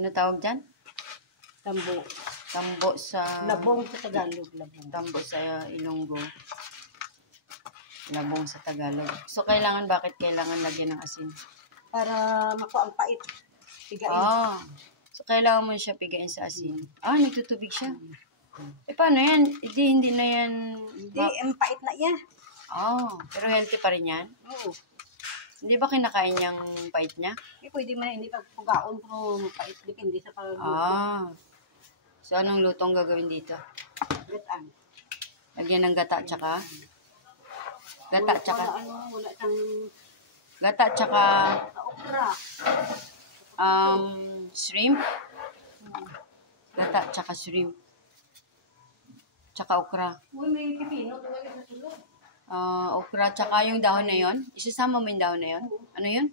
Ano tawag dyan? Tambo. Tambo sa... Labong sa Tagalog. Labong. Tambo sa Ilonggo. Labong sa Tagalog. So, bakit kailangan lagyan ng asin? Para makuha ang pait. Pigain. Ah. So, kailangan mo siya pigain sa asin. Ah, nagtutubig siya. Eh, paano yan? Hindi na yan... Hindi, ang pait na yan. Ah, pero healthy pa rin yan? Oo. Hindi ba kinakain niyang pait niya? Pwede man hindi pagpugaon pero pait. Depende sa pagluto. Ah. So, anong lutong gagawin dito? Gataan. Lagyan ng gata tsaka? Gata tsaka? Wala siyang... Gata tsaka... okra. Shrimp? Gata tsaka shrimp. Tsaka okra. Uy, may pipino. Tuwalin sa tulog. Okra tsaka yung dahon na yon. Isasama mo yung dahon na yon? Ano yun?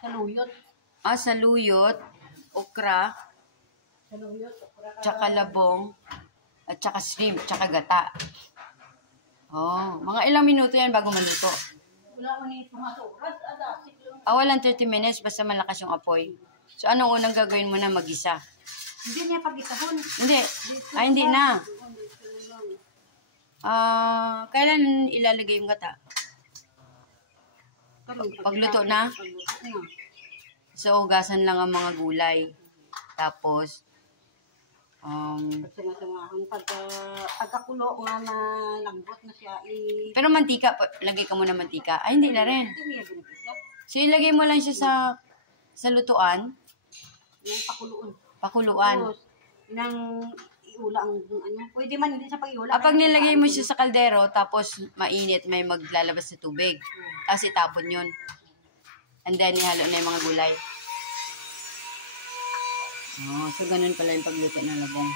Saluyot. Saluyot, okra, Saluyot, okra. tsaka labong, at tsaka shrimp, tsaka gata. Mga ilang minuto yan bago maluto? Wala ko ni pumasurat. Walang 30 minutes basta malakas yung apoy. So, anong unang gagawin mo na mag-isa? Hindi niya pag-isahon. Hindi na. Kailan ilalagay yung gata? Pagluto na? So, hugasan lang ang mga gulay. Tapos, pagkakulo nga na lambot na siya. Pero mantika, lagay ka muna mantika. Ay, hindi na rin. So, ilagay mo lang siya sa lutuan. Yung pakuluan. Pakuluan. Nang iula ang ano. Pwede man hindi sa pag-iula. Pag nilagay mo siya sa kaldero, tapos mainit, may maglalabas na tubig. Tapos itapon yun. And then, ihalo na yung mga gulay. So, ganun pala yung pagluto ng labong.